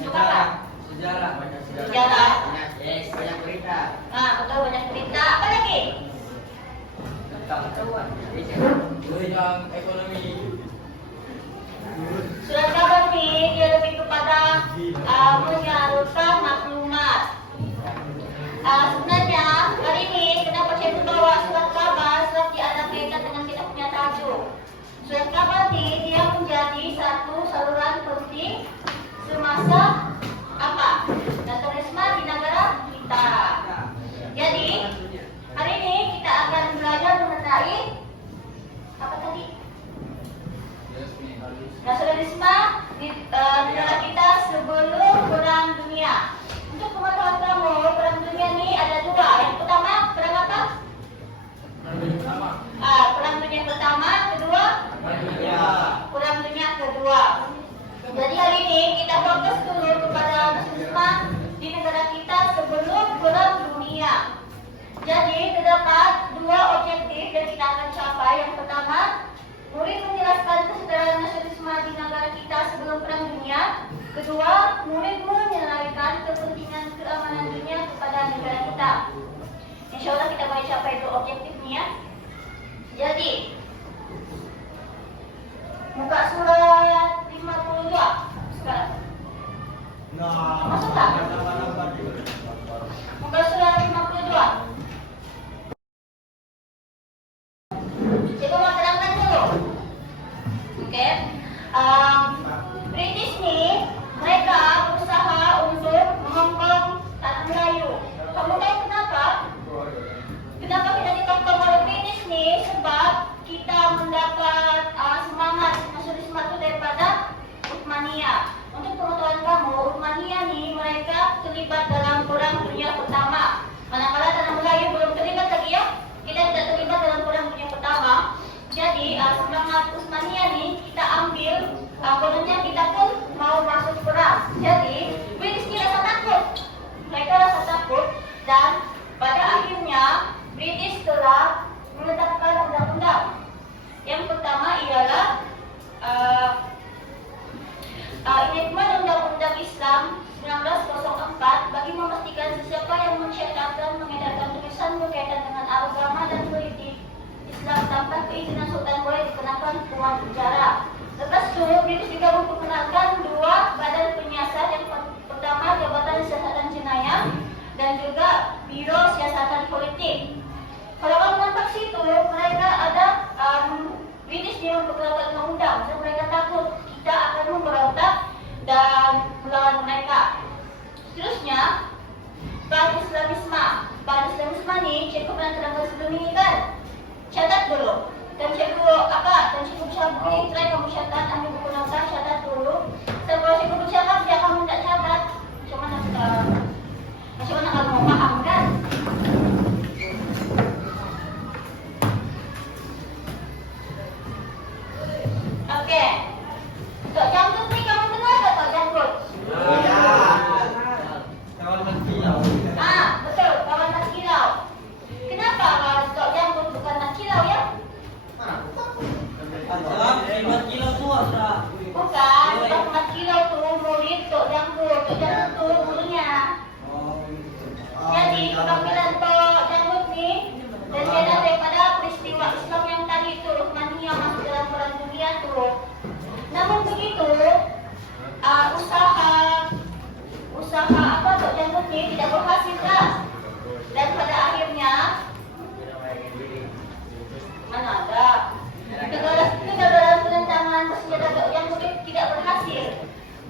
Untuk apa? Sejarah, banyak sejarah. Sejarah. Banyak berita. Nah, betul, banyak berita. Apa lagi? Tentang tentang ekonomi. Surat kabar nih, dia lebih kepada menyalurkan maklumat. Sebenarnya hari ini kenapa saya membawa surat kabar? Sebab dia ada kaitan dengan kita punya tajuk. Surat kabar nih dia menjadi satu saluran penting semasa apa? Nasionalisme di negara kita. Jadi hari ini kita akan belajar mengenai apa tadi? Nasionalisme di negara kita sebelum Perang Dunia. Untuk pengetahuan kamu, Perang Dunia ini ada dua. Yang pertama, perang apa? Perang Dunia pertama, kedua? Perang Dunia kedua. Jadi hari ini kita fokus dulu kepada nasionalisme di negara kita sebelum Perang Dunia. Jadi terdapat dua objektif yang kita akan capai. Yang pertama, murid menjelaskan kesetaraan nasionalisme di negara kita sebelum Perang Dunia. Kedua, murid menyelesaikan kepentingan keamanan dunia kepada negara kita. Insya Allah kita boleh capai dua objektif ini ya. Jadi, muka surat 52 sekarang. Masuk tak? Muka surat 52. Coba mau terangkan dulu. Oke. British nih, mereka berusaha untuk menghongkong tanah Melayu. Kamu tahu kenapa? Kenapa kita ditongkong oleh British nih? Sebab kita mendapat semangat nasionalisme itu daripada Uthmaniyah. Untuk pengetahuan kamu, Uthmaniyah nih mereka terlibat dalam Perang Dunia Pertama. Manakala tanah Melayu belum terlibat lagi ya, kita tidak terlibat dalam Perang Dunia Pertama. Jadi semangat Uthmaniyah nih kita ambil, kononnya kita pun mau masuk perang. Jadi British rasa takut, mereka rasa takut dan pada akhirnya British telah menetapkan undang-undang. Yang pertama ialah Enactment Undang-Undang Islam 1904 bagi memastikan sesiapa yang mencetak dan mengedarkan tulisan berkaitan dengan agama dan politik Islam tanpa keizinan Sultan boleh dikenakan hukuman penjara. Lepas itu, British juga memperkenalkan dua badan penyiasat. Yang pertama, Jabatan Siasatan Jenayah dan juga Biro Siasatan Politik. Kalau kamu nampak situ, mereka ada British dia memperkenalkan undang-undang. Dan mereka takut kita akan memberontak dan melawan mereka. Seterusnya, Pan-Islamisme. Pan-Islamisme ini cikgu pernah terangkan sebelum ini kan? Catat dulu. Dan cikgu apa? Dan cikgu bisa beri try kamu catat, ambil buku nota, catat dulu. Dan kalau cikgu bercakap, dia kamu tidak catat. Macam mana kamu mau paham kan? Oke. Tok janggut ni kamu kenal tak Tok janggut? Kawan kilau. Betul, kawan nak kilau. Kenapa Tok janggut bukan nak kilau ya? Hebat kilau tu apa? Bukan, nak kilau tu murid Tok janggut. Tok janggut tu gurunya. Jadi panggilan Tok janggut ni terjadi daripada peristiwa Islam yang tadi tu, Uthmaniyah masuk dalam Perang Dunia tu. Namun begitu, usaha apa Tok janggut ni tidak berhasil kan? Dan pada akhirnya mana ada kegagalan penentangan bersenjata Tok janggut tidak berhasil.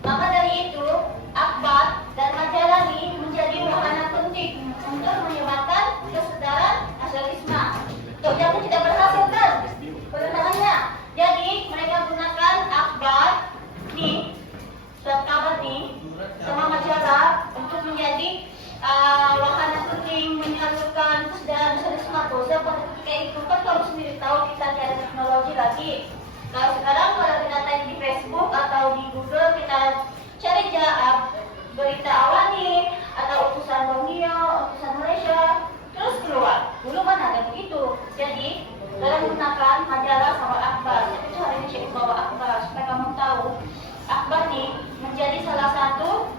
Maka dari itu Akbar dan Majalani menjadi wahana penting untuk menyebarkan kesetaraan nasionalisme. Tok janggut tidak berhasil kan penentangannya. Jadi mereka gunakan Akbar nih, surat kabar nih, sama majalah untuk menjadi wahana penting menyalurkan kesedaraan nasionalisme. Sebab pada ketika itu kan kamu sendiri tahu kita tiada teknologi lagi. Kalau sekarang kalau kita tanya di Facebook atau di Google kita cari berita awani atau utusan Borneo, utusan Malaysia, terus keluar. Dulu mana ada begitu. Jadi dalam menggunakan majalah sama Akbar. Tapi hari ini saya bawa Akbar supaya kamu tahu Akbar nih menjadi salah satu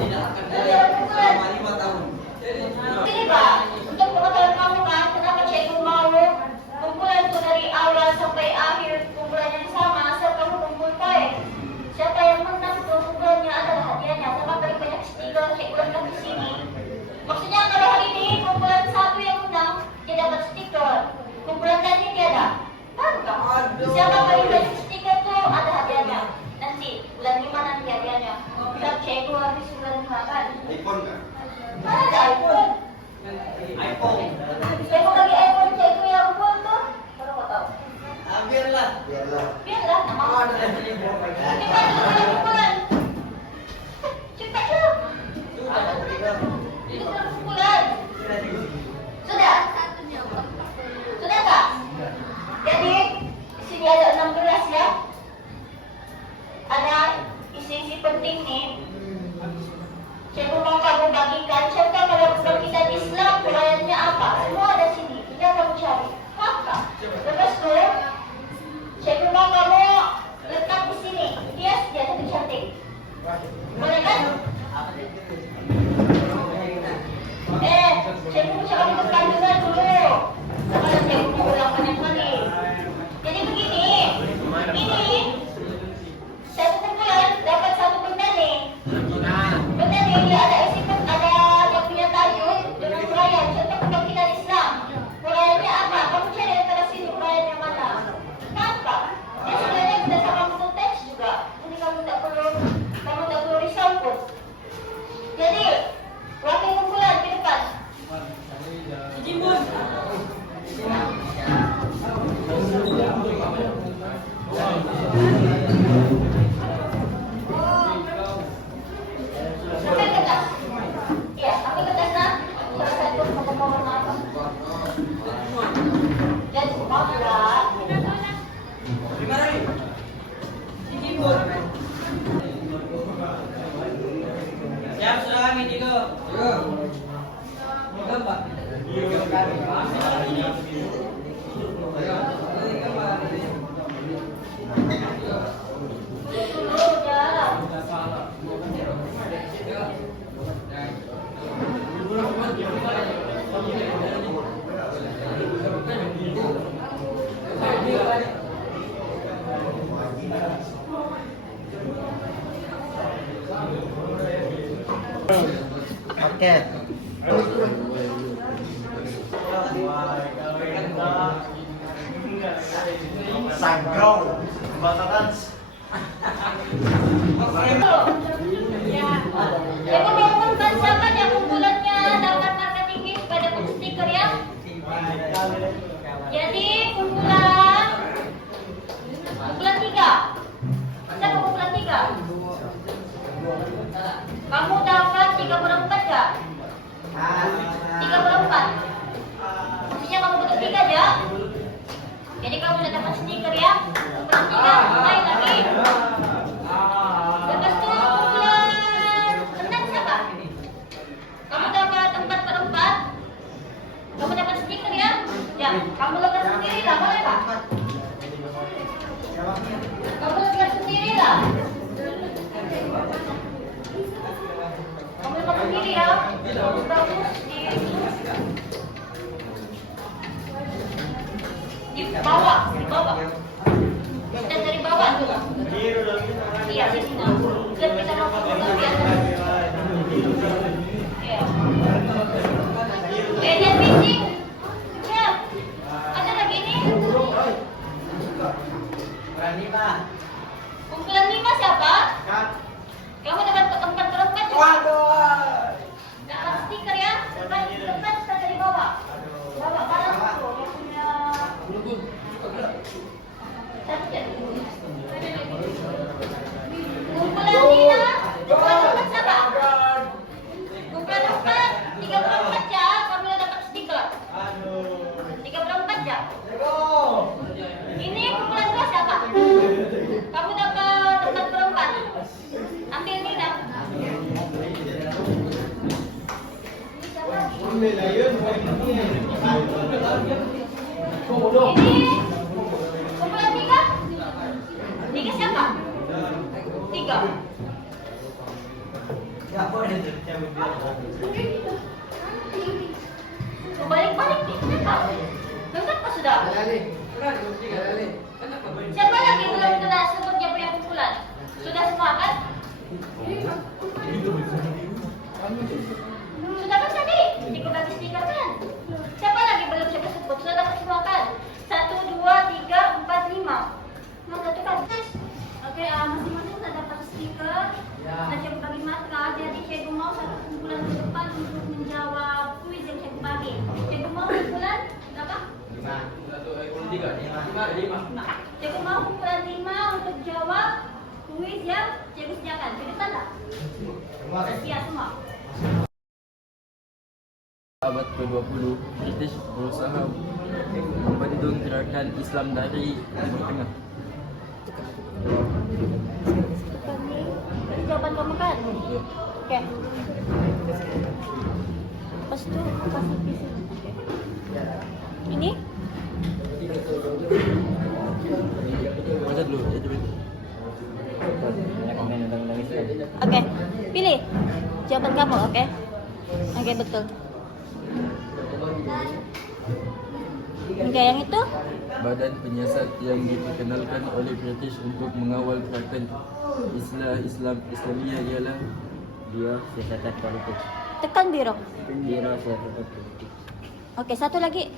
tidak akan boleh selama 5 tahun. Ini Pak, untuk pengetahuan kamu kan, kenapa Cikgu mau kumpulan itu dari awal sampai akhir kumpulan yang sama, asal kamu kumpul baik. Siapa yang menang tuh kumpulannya adalah hadiahnya, sama paling banyak stiker Cikgu letak di sini. Maksudnya kalau hari ini kumpulan satu yang menang, dia dapat stiker. Kumpulan tadi tiada. Paham tak? Siapa paling banyak stiker tuh ada hadiahnya. Nanti bulan 5 nanti hadiahnya. Kita Cikgu habis bulan 5 kan? iPhone kan? Mana ada iPhone? iPhone. Saya mau bagi iPhone Cikgu yang full tuh. Baru kau tahu. Biarlah. Biarlah, nama aku. Cepat dulu kumpulan. Cepat dulu. Itu belum kumpulan. Sudah? Sudah tak? Jadi, di sini ada 16 ya. Ada isi-isi penting nih. Cikgu mau kamu bagikan serta pada bukan kita Islam uraiannya apa. Semua ada sini. Tinggal kamu cari. Maka, lepas tu, Cikgu mau kamu letak di sini. Hias dia tapi cantik. Boleh kan? Cikgu cakap untuk kandungan dulu. Sekarang Cikgu mau ulang banyak kali. Jadi begini. Ini satu kumpulan dapat satu benda nih. Benda ni dia ada isi ada dia punya tajuk dengan uraian. Contoh kebangkitan Islam. Uraiannya apa? Kamu cari antara sini uraiannya mana? Nampak? Dia sebenarnya berdasarkan buku teks juga. Jadi kamu tak perlu risau pun. Jadi wakil kumpulan ke depan. Sampai kertas. Iya, sampai kertas nak. Salah satu pokok-pokok apa? Dan mau buat. Siap sudah kami tiga. Gambar. Oke. Sanggau, bataran. Saya mau mengumumkan siapa yang kumpulannya dapat marka tinggi pada buku stiker ya. Jadi kumpulan 3. Siapa kumpulan 3? Kamu dapat 3/4 enggak? 3/4. Maksudnya kamu butuh 3 aja. Jadi kamu udah dapat stiker ya. Kumpulan 3, naik lagi. Lepas itu kumpulan 6 siapa? Kamu dapat 4/4. Kamu dapat stiker ya? Ya, kamu lepas sendiri lah, boleh Pak? Kamu lepas sendiri lah. Kamu lepas sendiri ya. Bagus di bawah, di bawah. Kita dari bawah tuh. Iya, di sini. Lihat kita mau foto di atas. Iya. Lihat bising. Ya. Ada lagi nih. Berani Pak. Kumpulan 5 siapa? Kamu dapat 4/4 juga. Dapat stiker ya. Lepas kita dari bawah. Bawah barang tuh. Dia punya. Kumpulan Nina, kumpulan 4 siapa? Kumpulan 4, 3/4 ya. Kamu udah dapat stiker. 3/4 ya. Ini kumpulan 2 siapa? Kamu dapat 4/4. Ambil Nina. Ini kumpulan 3. 3 siapa? 3. Nggak boleh tuh, cabut dia. Balik-balik nih, kenapa? Kenapa sudah? Siapa lagi belum kena sebut dia punya pukulan? Sudah semua kan? Sudah kan tadi? Jadi bagi stiker kan? Siapa lagi belum siapa sebut? Sudah dapat semua kan? 1, 2, 3, 4, 5. Maka itu kan? Oke, masing-masing sudah dapat stiker. Dan coba bagi matra. Jadi cikgu mau satu kumpulan ke depan untuk menjawab kuis yang cikgu bagi. Cikgu mau kumpulan berapa? 5. Cikgu mau kumpulan 5 untuk jawab kuis yang cikgu sediakan. Di depan tak? Siap semua. Abad ke-20, British berusaha membendung gerakan Islam dari Timur Tengah. Jawaban kamu kan? Oke. Lepas itu kasih visi. Ini? Baca dulu, baca dulu. Oke. Pilih. Jawaban kamu, oke? Oke, betul. Oke, yang itu? Badan penyiasat yang diperkenalkan oleh British untuk mengawal gerakan Islamiyah ialah Biro Siasatan Politik. Tekan biro. Biro Siasatan Politik. Oke, satu lagi.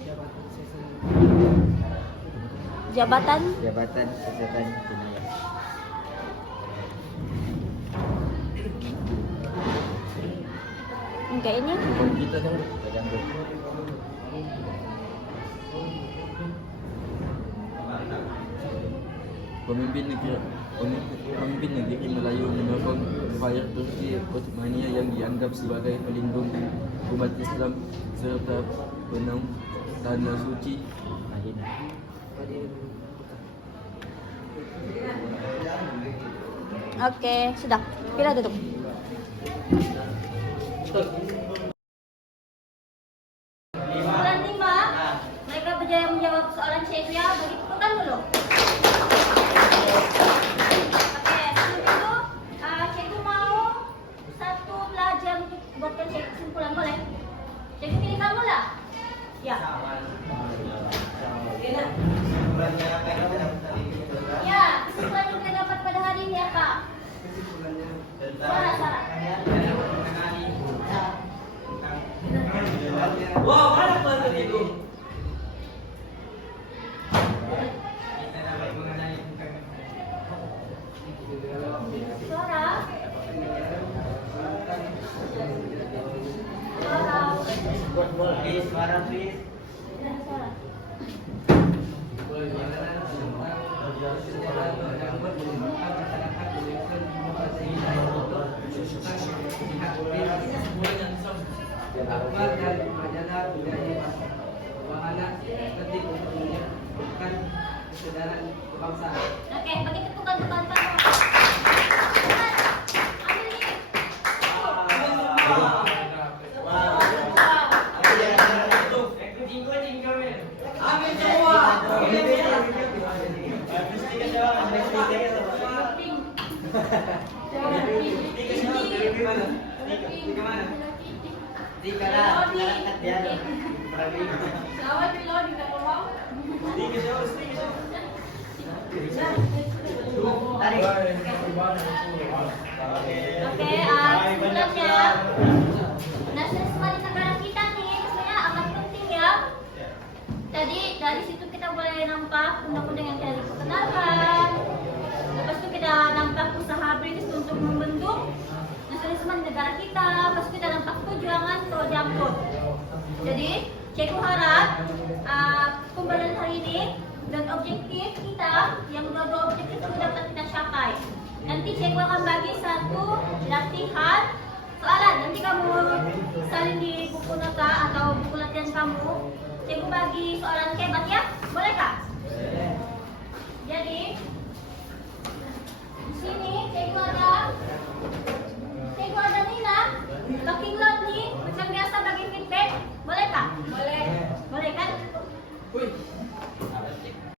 Jabatan. Jabatan Siasatan Dunia. Oke, ini. kita tahu. Pemimpin negeri Melayu menyokong Empire Turki Ottomania yang dianggap sebagai pelindung umat Islam serta penang tanah suci Madinah. Oke, sudah. Kita duduk. Kumpulan 5, mereka berjaya menjawab soalan cikgu. Bagi tepukan dulu. Oke, sebelum itu cikgu mau satu pelajar untuk buatkan cikgu kesimpulan, boleh? Cikgu pilih kamu lah. Ya. Ya, kesimpulan yang kita dapat pada hari ini apa? Sarah. Wow, mana pelan itu? Suara. Please, suara please. Suara. Akbar dan majalah budaya bahana estetik untuk menyiapkan kesadaran kebangsaan. Oke, bagi tepukan kamu. Ambil ini. Ambil semua. Tiga lah, angkat dia. Tarik. Oke, kesimpulannya nasionalisme di negara kita nih sebenarnya amat penting ya. Jadi dari situ kita boleh nampak undang-undang yang telah diperkenalkan. Lepas itu kita nampak usaha British untuk membentuk nasionalisme di negara kita. Lepas itu kita nampak perjuangan pro jangkut. Jadi cikgu harap pembelajaran hari ini dan objektif kita yang dua objektif itu dapat kita capai. Nanti cikgu akan bagi satu latihan soalan. Nanti kamu salin di buku nota atau buku latihan kamu. Cikgu bagi soalan kebat ya, boleh kak?